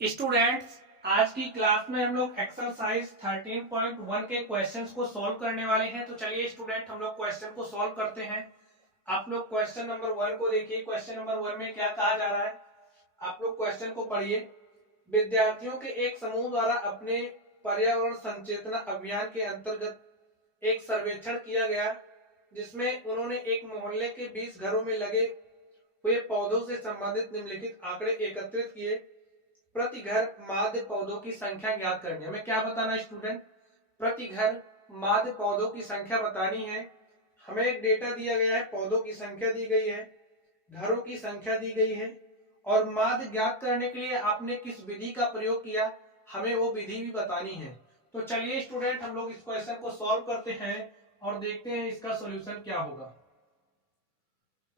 Students, आज की class में हम लोग एक्सरसाइज 13.1 के क्वेश्चंस को सॉल्व करने वाले हैं। तो चलिए स्टूडेंट, हम लोग क्वेश्चन को सॉल्व करते हैं। आप लोग क्वेश्चन नंबर 1 को देखिए। क्वेश्चन नंबर 1 में क्या कहा जा रहा है, आप लोग क्वेश्चन को पढ़िए। विद्यार्थियों के एक समूह द्वारा अपने पर्यावरण संचेतना अभियान के अंतर्गत एक सर्वेक्षण किया गया, जिसमें उन्होंने एक मोहल्ले के 20 घरों में लगे हुए पौधों से संबंधित निम्नलिखित आंकड़े एकत्रित किए। प्रति घर माध्य पौधों की संख्या ज्ञात करनी है। हमें क्या बताना है स्टूडेंट, प्रति घर माध्य पौधों की संख्या बतानी है। हमें एक डेटा दिया गया है, पौधों की संख्या दी गई है, घरों की संख्या दी गई है, और माध्य ज्ञात करने के लिए आपने किस विधि का प्रयोग किया, हमें वो विधि भी बतानी है। तो चलिए स्टूडेंट, हम लोग इस क्वेश्चन को सॉल्व करते हैं और देखते हैं इसका सोल्यूशन क्या होगा।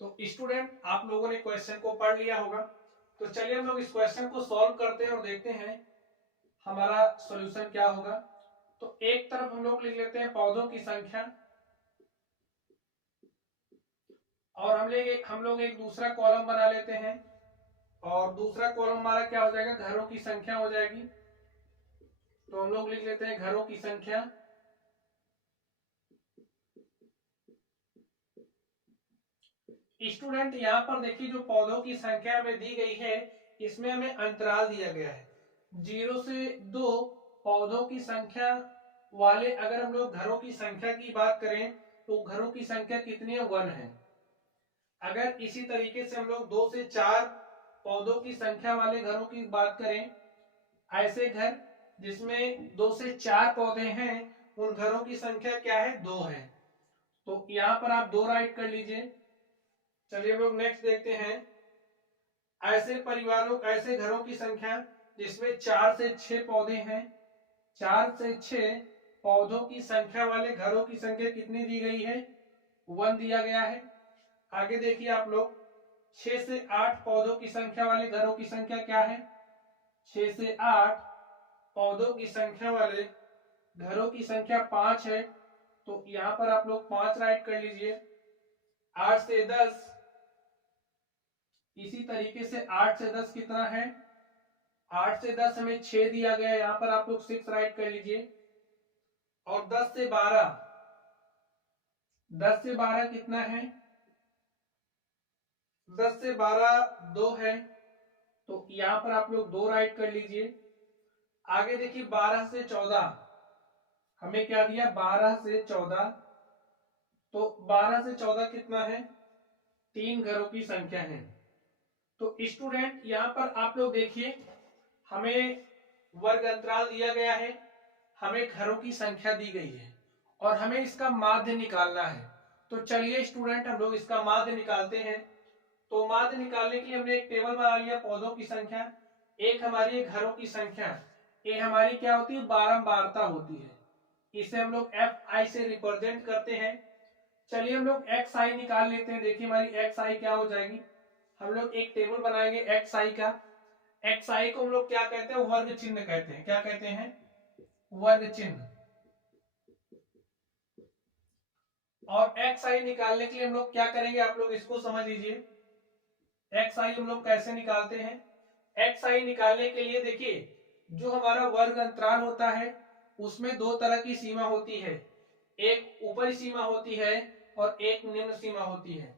तो स्टूडेंट, आप लोगों ने क्वेश्चन को पढ़ लिया होगा। तो चलिए हम लोग इस क्वेश्चन को सॉल्व करते हैं और देखते हैं हमारा सॉल्यूशन क्या होगा। तो एक तरफ हम लोग लिख लेते हैं पौधों की संख्या, और हम लोग एक दूसरा कॉलम बना लेते हैं, और दूसरा कॉलम हमारा क्या हो जाएगा, घरों की संख्या हो जाएगी। तो हम लोग लिख लेते हैं घरों की संख्या। स्टूडेंट, यहाँ पर देखिए जो पौधों की संख्या हमें दी गई है, इसमें हमें अंतराल दिया गया है 0 से 2 पौधों की संख्या वाले। अगर हम लोग घरों की संख्या की बात करें तो घरों की संख्या कितनी है, 1 है। अगर इसी तरीके से हम लोग 2 से 4 पौधों की संख्या वाले घरों की बात करें, ऐसे घर जिसमें 2 से 4 पौधे हैं, उन घरों की संख्या क्या है, 2 है। तो यहां पर आप 2 राइट कर लीजिए। चलिए हम लोग नेक्स्ट देखते हैं। ऐसे परिवारों, ऐसे घरों की संख्या जिसमें 4 से 6 पौधे हैं, 4 से 6 पौधों की संख्या वाले घरों की संख्या कितनी दी गई है, 1 दिया गया है। आगे देखिए आप लोग, 6 से 8 पौधों की संख्या वाले घरों की संख्या क्या है, 6 से 8 पौधों की संख्या वाले घरों की संख्या 5 है। तो यहां पर आप लोग 5 राइट कर लीजिए। 8 से 10, इसी तरीके से 8 से 10 कितना है, 8 से 10 हमें 6 दिया गया है, यहां पर आप लोग 6 राइट कर लीजिए। और 10 से 12, 10 से 12 कितना है, 10 से 12 2 है। तो यहां पर आप लोग 2 राइट कर लीजिए। आगे देखिए 12 से 14, हमें क्या दिया, 12 से 14। तो 12 से 14 कितना है, 3 घरों की संख्या है। तो स्टूडेंट, यहां पर आप लोग देखिए, हमें वर्ग अंतराल दिया गया है, हमें घरों की संख्या दी गई है, और हमें इसका माध्य निकालना है। तो चलिए स्टूडेंट, हम लोग इसका माध्य निकालते हैं। तो माध्य निकालने के लिए हमने एक टेबल बना लिया, पौधों की संख्या, एक हमारी घरों की संख्या, ये हमारी क्या होती है, बारंबारता होती है। इसे हम लोग एफ आई से रिप्रेजेंट करते हैं। चलिए हम लोग एक्स आई निकाल लेते हैं। देखिए हमारी एक्स आई क्या हो जाएगी, हम लोग एक टेबल बनाएंगे एक्स आई का। एक्स आई को हम लोग क्या कहते हैं, वर्ग चिन्ह कहते हैं। क्या कहते हैं, वर्ग चिन्ह। और एक्स आई निकालने के लिए हम लोग क्या करेंगे, आप लोग इसको समझ लीजिए। एक्स आई हम लोग कैसे निकालते हैं, एक्स आई निकालने के लिए देखिए, जो हमारा वर्ग अंतराल होता है उसमें 2 तरह की सीमा होती है, एक ऊपरी सीमा होती है और एक निम्न सीमा होती है।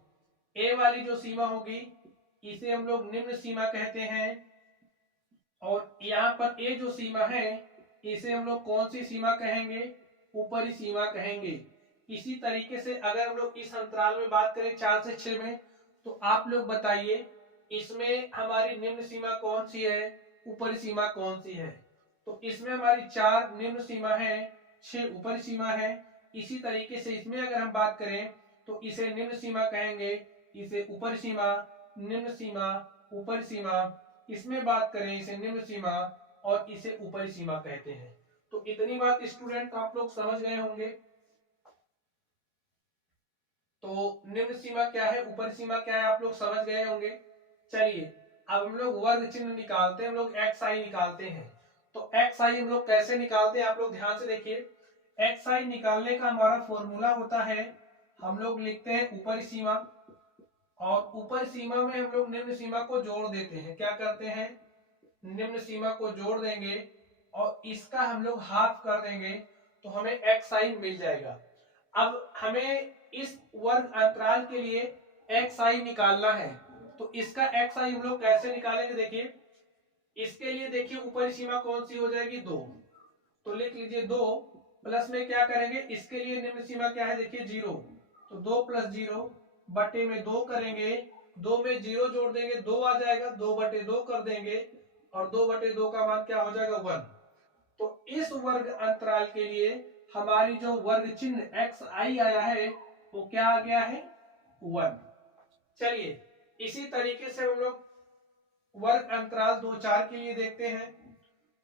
ए वाली जो सीमा होगी, इसे हम लोग निम्न सीमा कहते हैं, और यहाँ पर ए जो सीमा है, इसे हम लोग कौन सी सीमा कहेंगे, ऊपरी सीमा कहेंगे। इसी तरीके से अगर हम लोग इस अंतराल में बात करें 4 से 6 में, तो आप लोग बताइए इसमें हमारी निम्न सीमा कौन सी है, ऊपरी सीमा कौन सी है। तो इसमें हमारी 4 निम्न सीमा है, 6 ऊपरी सीमा है। इसी तरीके से इसमें अगर हम बात करें तो इसे निम्न सीमा कहेंगे, इसे ऊपरी सीमा, निम्न सीमा, ऊपरी सीमा। इसमें बात करें इसे निम्न सीमा, और इसे ऊपरी सीमा कहते हैं। तो इतनी बात स्टूडेंट आप लोग समझ गए होंगे। तो निम्न सीमा क्या है, ऊपरी सीमा क्या है, आप लोग समझ गए होंगे। चलिए अब हम लोग वर्ग चिन्ह निकालते हैं, हम लोग एक्स आई निकालते हैं। तो एक्स आई हम लोग कैसे निकालते हैं, आप लोग ध्यान से देखिए। एक्स आई निकालने का हमारा फॉर्मूला होता है, हम लोग लिखते हैं ऊपरी सीमा, और ऊपरी सीमा में हम लोग निम्न सीमा को जोड़ देते हैं। क्या करते हैं, निम्न सीमा को जोड़ देंगे और इसका हम लोग हाफ कर देंगे तो हमें एक्स आई मिल जाएगा। अब हमें इस वर्ग अंतराल के लिए एक्स आई निकालना है, तो इसका एक्स आई हम लोग कैसे निकालेंगे? देखिए, इसके लिए देखिए ऊपरी सीमा कौन सी हो जाएगी? 2। तो लिख लीजिए 2 प्लस में क्या करेंगे, इसके लिए निम्न सीमा क्या है? देखिए 0, तो 2 प्लस 0 बटे में 2 करेंगे, 2 में 0 जोड़ देंगे 2 आ जाएगा, 2 बटे 2 कर देंगे और 2 बटे 2 का मान क्या हो जाएगा? 1। तो इस वर्ग अंतराल के लिए हमारी जो वर्ग चिन्ह एक्स आई आया है वो क्या आ गया है? 1। चलिए इसी तरीके से हम लोग वर्ग अंतराल 2 4 के लिए देखते हैं।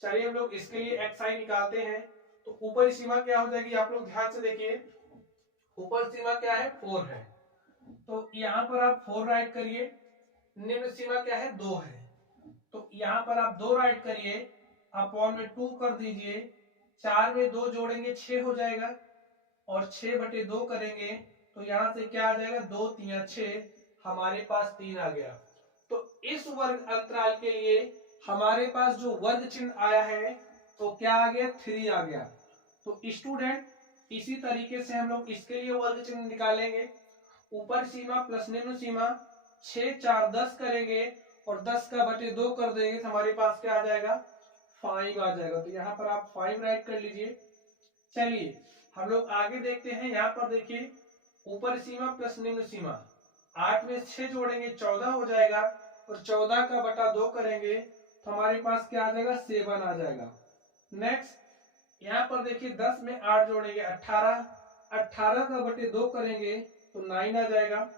चलिए हम लोग इसके लिए एक्स आई निकालते हैं। तो ऊपरी सीमा क्या हो जाएगी? आप लोग ध्यान से देखिए, ऊपर सीमा क्या है? 4 है, तो यहाँ पर आप 4 राइट करिए। निम्न सीमा क्या है? 2 है, तो यहाँ पर आप 2 राइट करिए, अपॉन में 2 कर दीजिए। 4 में 2 जोड़ेंगे 6 हो जाएगा और 6 बटे 2 करेंगे तो यहाँ से क्या आ जाएगा? 2 3 6, हमारे पास 3 आ गया। तो इस वर्ग अंतराल के लिए हमारे पास जो वर्ग चिन्ह आया है तो क्या आ गया? 3 आ गया। तो स्टूडेंट इसी तरीके से हम लोग इसके लिए वर्ग चिन्ह निकालेंगे। ऊपर सीमा प्लस निम्न सीमा, 6 4 10 करेंगे और 10 का बटे 2 कर देंगे तो हमारे पास क्या आ जाएगा? 5 आ जाएगा। तो यहाँ पर आप 5 राइट कर लीजिए। चलिए हम लोग आगे देखते हैं। यहाँ पर देखिए, ऊपर सीमा प्लस निम्न सीमा, 8 में 6 जोड़ेंगे 14 हो जाएगा और 14 का बटा 2 करेंगे तो हमारे पास क्या आ जाएगा? 7 आ जाएगा। नेक्स्ट यहाँ पर देखिए, 10 में 8 जोड़ेंगे 18, 18 का बटे 2 करेंगे तो 9 आ जाएगा।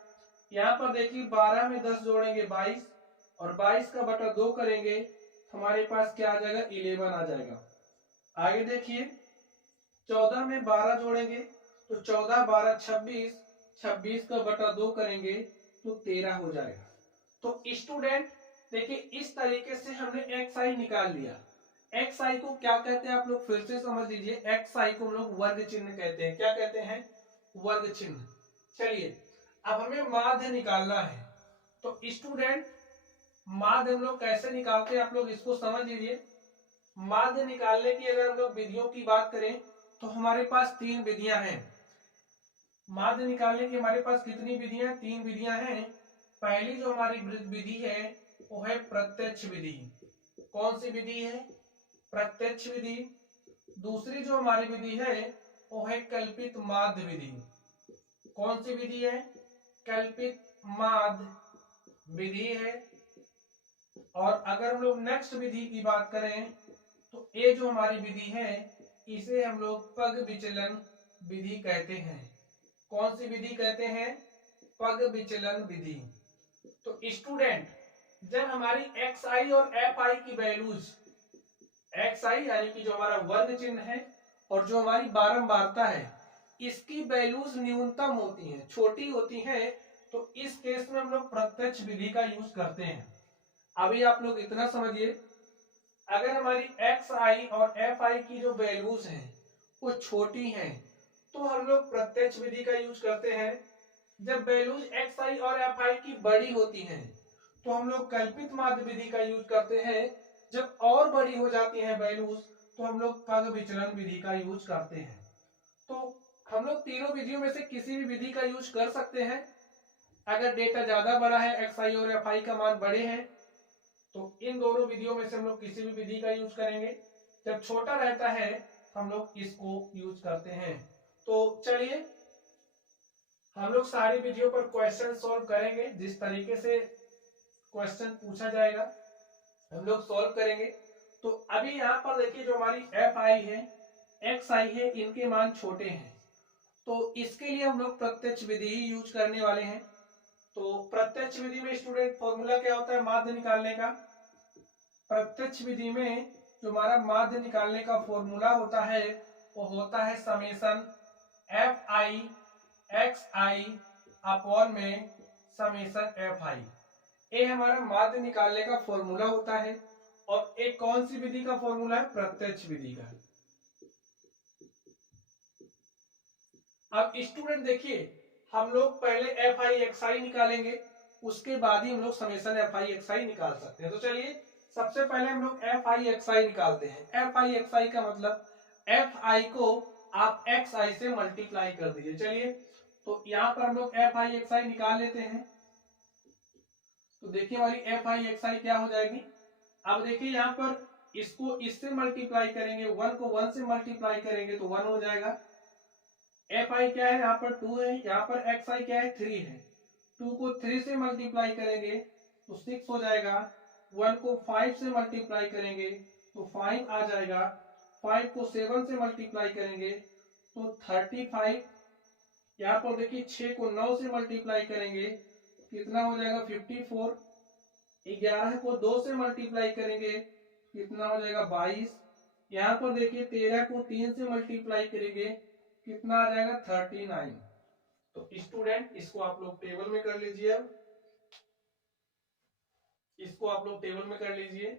यहाँ पर देखिए 12 में 10 जोड़ेंगे 22 और 22 का बटा 2 करेंगे तो हमारे पास क्या आ जाएगा? 11 आ जाएगा। आगे देखिए, 14 में 12 जोड़ेंगे तो 14 12 26, 26 का बटा 2 करेंगे तो 13 हो जाएगा। तो स्टूडेंट देखिए, इस तरीके से हमने एक्स आई निकाल लिया। एक्स आई को क्या कहते हैं? आप लोग फिर से समझ लीजिए, एक्स आई को हम लोग वर्ग चिन्ह कहते हैं। क्या कहते हैं? वर्ग चिन्ह। चलिए अब हमें माध्य निकालना है। तो स्टूडेंट माध्य हम लोग कैसे निकालते हैं? आप लोग इसको समझ लीजिए। माध्य निकालने की अगर हम लोग विधियों की बात करें तो हमारे पास 3 विधियां हैं। माध्य निकालने की हमारे पास कितनी विधियां? 3 विधियां हैं। पहली जो हमारी विधि है वो है प्रत्यक्ष विधि। कौन सी विधि है? प्रत्यक्ष विधि। दूसरी जो हमारी विधि है वो है कल्पित माध्य विधि। कौन सी विधि है? कल्पित माध्य विधि है। और अगर हम लोग नेक्स्ट विधि की बात करें तो ये जो हमारी विधि है इसे हम लोग पग विचलन विधि कहते हैं। कौन सी विधि कहते हैं? पग विचलन विधि। तो स्टूडेंट जब हमारी एक्स आई और एफ आई की वैल्यूज, एक्स आई यानी कि जो हमारा वर्ग चिन्ह है और जो हमारी बारंबारता है, इसकी वैल्यूज न्यूनतम होती हैं, छोटी होती हैं, तो इस केस में हम लोग प्रत्यक्ष विधि का यूज करते हैं। अभी आप लोग इतना समझिए, अगर हमारी एक्स आई और एफ आई की जो वैल्यूज हैं वो छोटी हैं तो हम लोग प्रत्यक्ष विधि का यूज करते हैं। जब वैल्यूज एक्स आई और एफ आई की बड़ी होती हैं तो हम लोग कल्पित माध्य विधि का यूज करते हैं। जब और बड़ी हो जाती हैं वैल्यूज तो हम लोग पग विचलन विधि का यूज करते हैं। तो हम लोग तीनों विधियों में से किसी भी विधि का यूज कर सकते हैं। अगर डेटा ज्यादा बड़ा है, एक्स आई और एफ आई का मान बड़े हैं, तो इन दोनों विधियों में से हम लोग किसी भी विधि का यूज करेंगे। जब छोटा रहता है हम लोग इसको यूज करते हैं। तो चलिए हम लोग सारी विधियों पर क्वेश्चन सॉल्व करेंगे। जिस तरीके से क्वेश्चन पूछा जाएगा हम लोग सॉल्व करेंगे। तो अभी यहाँ पर देखिए, जो हमारी एफ आई है, एक्स आई है, इनके मान छोटे हैं तो इसके लिए हम लोग प्रत्यक्ष विधि ही यूज करने वाले हैं। तो प्रत्यक्ष विधि में स्टूडेंट फॉर्मूला क्या होता है माध्य निकालने का? प्रत्यक्ष विधि में जो हमारा माध्य निकालने का फॉर्मूला होता है वो होता है summation F I x I upon में समेशन एफ आई। ये हमारा माध्य निकालने का फॉर्मूला होता है। और एक कौन सी विधि का फॉर्मूला है? प्रत्यक्ष विधि का। अब स्टूडेंट देखिए, हम लोग पहले एफ आई एक्स आई निकालेंगे, उसके बाद ही हम लोग समेशन एफ आई एक्स आई निकाल सकते हैं। तो चलिए सबसे पहले हम लोग एफ आई एक्स आई निकालते हैं। एफ आई एक्स आई का मतलब एफ आई को आप एक्स आई से मल्टीप्लाई कर दीजिए। चलिए तो यहाँ पर हम लोग एफ आई एक्स आई निकाल लेते हैं। तो देखिए हमारी एफ आई एक्स आई क्या हो जाएगी। अब देखिए यहाँ पर इसको इससे मल्टीप्लाई करेंगे, वन को वन से मल्टीप्लाई करेंगे तो वन हो जाएगा। एफ आई क्या है, यहाँ पर टू है, यहाँ पर एक्स आई क्या है, थ्री है। टू को थ्री से मल्टीप्लाई करेंगे तो सिक्स हो जाएगा। वन को फाइव से मल्टीप्लाई करेंगे तो फाइव आ जाएगा। फाइव को सेवन से मल्टीप्लाई करेंगे तो 35। यहाँ पर देखिए 6 को 9 से मल्टीप्लाई करेंगे कितना हो जाएगा, 54। 11 को 2 से मल्टीप्लाई करेंगे कितना हो जाएगा, 22। यहाँ पर देखिए 13 को 3 से मल्टीप्लाई करेंगे कितना आ जाएगा, 39। तो स्टूडेंट इसको आप लोग टेबल में कर लीजिए। अब इसको आप लोग टेबल में कर लीजिए।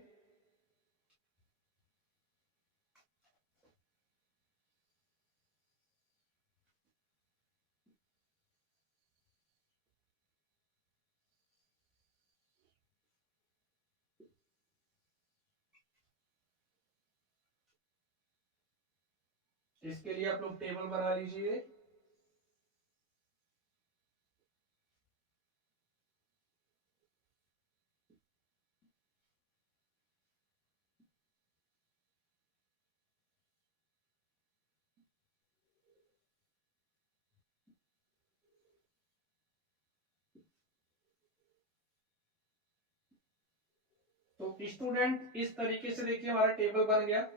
इसके लिए आप लोग टेबल बना लीजिए। तो स्टूडेंट इस तरीके से देखिए हमारा टेबल बन गया।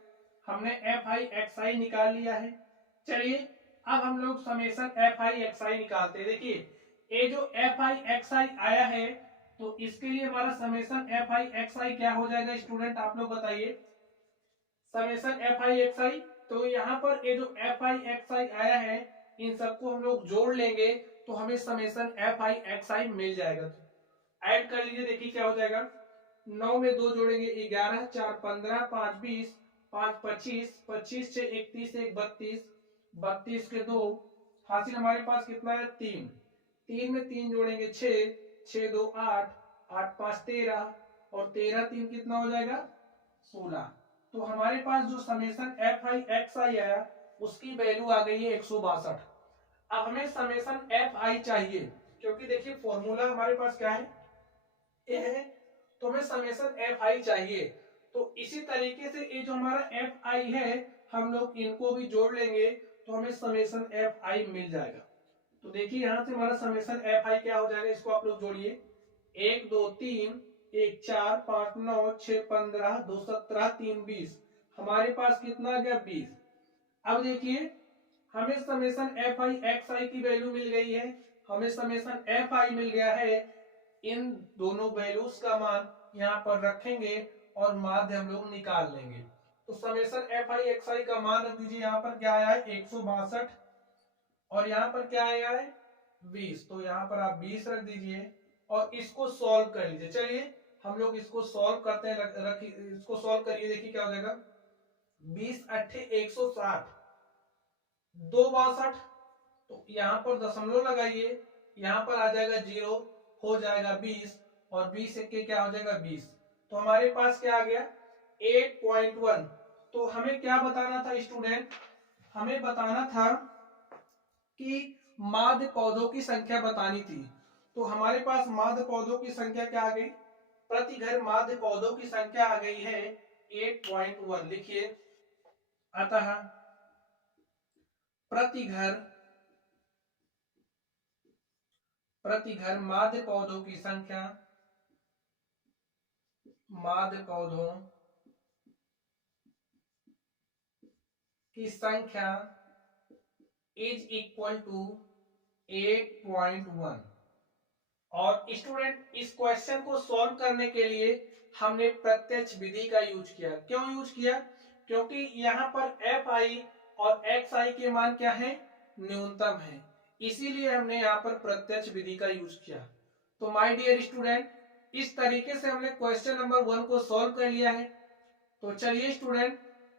हमने एफ आई एक्स आई निकाल लिया है। चलिए अब हम लोग समेशन एफ आई एक्स आई निकालते हैं। देखिए ये जो एफ आई एक्स आई आया है तो इसके लिए हमारा समेशन एफ आई एक्स आई क्या हो जाएगा स्टूडेंट, आप लोग बताइए। समेशन एफ आई एक्स आई, तो यहाँ पर ये जो एफ आई एक्स आई आया है इन सबको हम लोग जोड़ लेंगे तो हमें समेशन एफ आई एक्स आई मिल जाएगा। ऐड कर लीजिए, देखिए क्या हो जाएगा। 9 में 2 जोड़ेंगे 11, 4 15, 5 20, 5 25, 25 से 31, 1 32, 32 के 2 हासिल हमारे पास कितना है, 3। 3 में 3 जोड़ेंगे 6, 6 2 8, 8 5 13 और 13 3 कितना हो जाएगा, 16। तो हमारे पास जो समेशन एफ आई एक्स आई आया उसकी वैल्यू आ गई है 162। अब हमें समेशन एफ आई चाहिए क्योंकि देखिए फॉर्मूला हमारे पास क्या है, ए है, तो हमें समेशन एफ आई चाहिए। तो इसी तरीके से ये जो हमारा एफ आई है हम लोग इनको भी जोड़ लेंगे तो हमें समेशन एफ आई मिल जाएगा। तो देखिए यहाँ से हमारा समेशन एफ आई क्या हो जाएगा, इसको आप लोग जोड़िए। 1 2 3, 1 4 5 9 6 15, 2 17, 3 20, हमारे पास कितना आ गया, 20। अब देखिए हमें समेशन एफ आई एक्स आई की वैल्यू मिल गई है, हमें समेशन एफ आई मिल गया है। इन दोनों वैल्यूज का मान यहाँ पर रखेंगे और माध्य हम लोग निकाल लेंगे। तो समेशन एफ आई एक्स आई का मान रख दीजिए, यहाँ पर क्या आया है 162 और यहाँ पर क्या आया है 20। तो यहाँ पर आप 20 रख दीजिए और इसको सॉल्व कर लीजिए। चलिए हम लोग इसको सॉल्व करते हैं, इसको सॉल्व करिए, देखिए क्या हो जाएगा। 20 8 160, 2 62, तो यहाँ पर दशमलव लगाइए, यहाँ पर आ जाएगा 0, हो जाएगा 20 और 20 के क्या हो जाएगा 20। तो हमारे पास क्या आ गया 8.1। तो हमें क्या बताना था स्टूडेंट, हमें बताना था कि माध्य पौधों की संख्या बतानी थी। तो हमारे पास माध्य पौधों की संख्या क्या आ गई, प्रति घर माध्य पौधों की संख्या आ गई है 8.1। लिखिए, अतः प्रति घर माध्य पौधों की संख्या, माध्य पौधों की संख्या इज इक्वल टू 8.1। और स्टूडेंट इस क्वेश्चन को सॉल्व करने के लिए हमने प्रत्यक्ष विधि का यूज किया। क्यों यूज किया, क्योंकि यहाँ पर एफ आई और एक्स आई के मान क्या है, न्यूनतम है, इसीलिए हमने यहाँ पर प्रत्यक्ष विधि का यूज किया। तो माय डियर स्टूडेंट इस तरीके से हमने क्वेश्चन नंबर 1 को सॉल्व कर लिया है। तो चलिए स्टूडेंट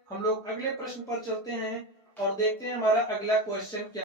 हम लोग अगले प्रश्न पर चलते हैं और देखते हैं हमारा अगला क्वेश्चन क्या